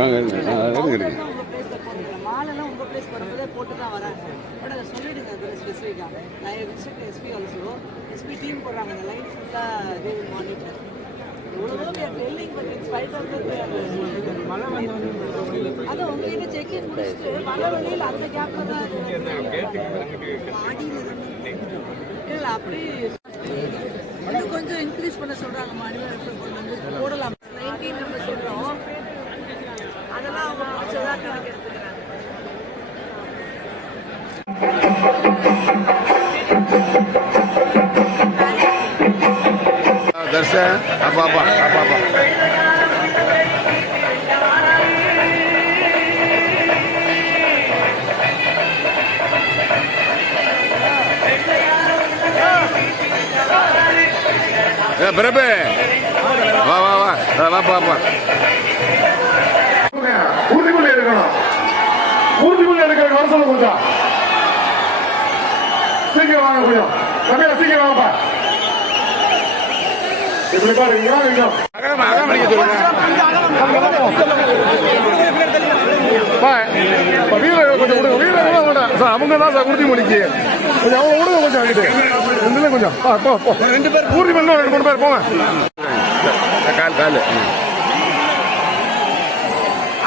வாங்க இருக்கு உங்க பிளேஸ்ல போட்டுக்கலாம் மாலெல்லாம் உங்க பிளேஸ் வரும்போதே போட்டு தான் வராங்க. பட் அதை சொல்லிடுங்க அது ஸ்பெசிஃபிக்காக நான் visit SP also SP team போடுறாங்க இந்த லைன் ஃபுல்லாக தே வில் மானிட்டர் எவ்வளவோ we are telling but in spite of that we are அது உங்ககிட்ட செக் இன் முடிச்சுட்டு மழை வழியில் அந்த கேப்ல தான் மாடியில் இல்ல அப்படி இன்னும் கொஞ்சம் இன்க்ரீஸ் பண்ண சொல்றாங்க மாநில கொண்டு வந்து போடலாம். தர்ஷன் அப்பா அப்பா அப்பா ஏ பிரபு வா வா வா ஆ, பாப்பா வாப்பா உறுதிமொழி எடுக்கணும். உறுதிமொழி எடுக்கிற வர சொல்ல கொஞ்சம். சீக்கிரம் வாங்க கொஞ்சம். தமிழ சீக்கிரம் வாங்கப்பா. அவங்க தான் சார் உறுதிமொழிக்கு கொஞ்சம் அவங்க விடுங்க கொஞ்சம் அங்கிட்டு. இதுல கொஞ்சம். பா, போ போ. ரெண்டு பேர் உறுதிமொழி ரெண்டு மூணு பேர் போங்க. கால் கால். ம்.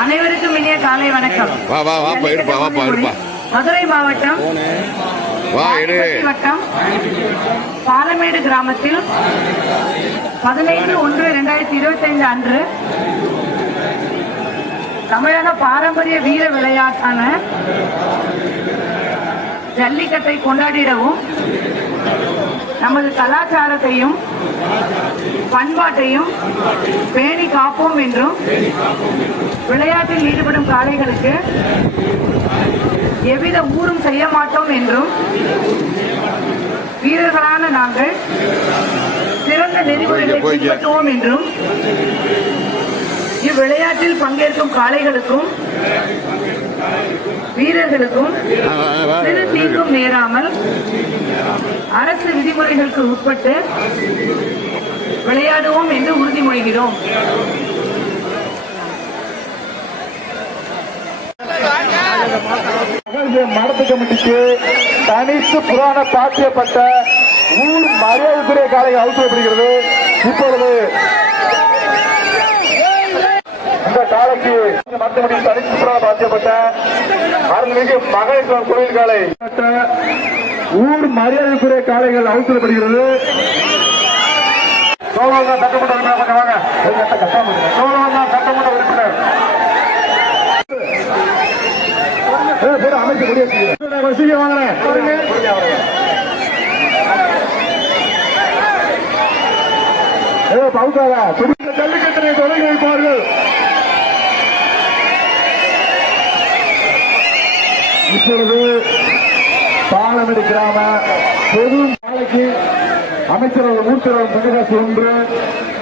அனைவருக்கும் இனிய காலை வணக்கம். வா வா வாப்பா எடுப்பா வாப்பா எடுப்பா மதுரை மாவட்டம் வா எடு ராணிப்பேட்டை வட்டம் பாலமேடு கிராமத்தில் பதினைந்து ஒன்று இரண்டாயிரத்தி இருபத்தி ஐந்து அன்று தமிழக பாரம்பரிய வீர விளையாட்டான ஜல்லிக்கட்டை கொண்டாடிடவும் நமது கலாச்சாரத்தையும் பண்பாட்டையும் பேணி காப்போம் என்றும் விளையாட்டில் ஈடுபடும் காளைகளுக்கு எவ்வித ஊரும் செய்ய மாட்டோம் என்றும் வீரர்களான நாங்கள் சிறந்த நெறிமுறைகளை. பின்பற்றுவோம் என்றும் இவ்விளையாட்டில் பங்கேற்கும் காளைகளுக்கும் வீரர்களுக்கும் சிறு. தீங்கும் நேராமல் அரசு விதிமுறைகளுக்கு உட்பட்டு விளையாடுவோம் என்று உறுதிமொழிகிறோம் மடத்து கமிட்டிக்கு தனித்து புராண பாட்டியப்பட்ட ஊர் மரியாதைக்குரிய காலையில் அவுத்தப்படுகிறது இப்பொழுது இந்த காலைக்கு மருத்துவமனை தனித்து புராண பாத்தியப்பட்ட அருள்மிகு மகேஸ்வரன் கோயில் காலை. ஊர் மரியாதைக்குரிய காலைகள் அவுத்தப்படுகிறது சோழவந்தான் சட்டமன்ற உறுப்பினர் கொஞ்சம் வாங்க. சோழவந்தான் சட்டமன்ற உறுப்பினர். ஏய், முடியாது. சீக்கிரம் வாங்குறேன் ஏ தொடங்கி வைப்பார்கள். இப்பொழுது பாலமேடு கிராம பொது நாளைக்கு அமைச்சர் மூர்த்தரம் முருகாசு ஒன்று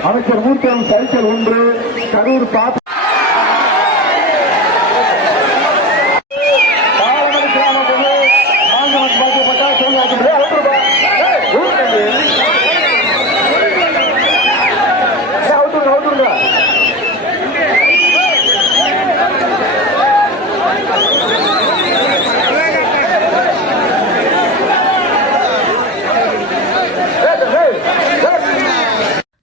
அமைச்சர் மூர்த்தரம் சைக்கிள் ஒன்று கரூர் பாத்து